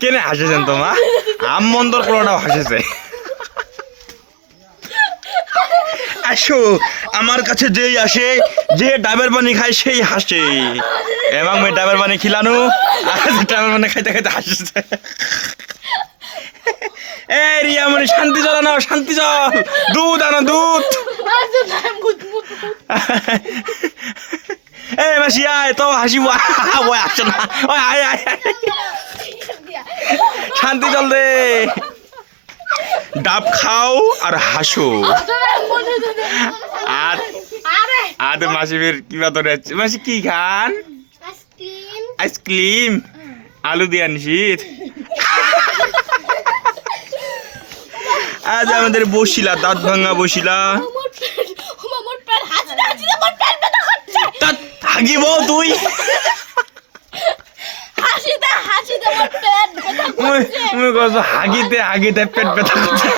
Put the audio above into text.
কেনে হাসেছেন তোমা আম মন্দর কোনোটাও হাসেছে আসো আমার কাছে যেই আসে যে ডাবের পানি খায় সেই হাসে এবং মেয়ে ডাবের পানি খিলানো আর ডাবের পানি খাইতে খাইতে হাসছে এ রিয়ামণি শান্তি জল আনো শান্তি জল দুধ আনো দুধ এ মাসি আয় তো হাসিব ওই আসছে না ওই আয় আয় শান্তি জল দে ডাব খাও আর হাসো আর আদে মাসিবের কি বাতরে আছে মাসি কি খান আইসক্রিম আলু দিয়ে আনছিস আজ আমাদের বসিলা দাঁত ভাঙা বসিলা হাগিব তুই হাগিতে হাগিতে পেট ব্যথা করছে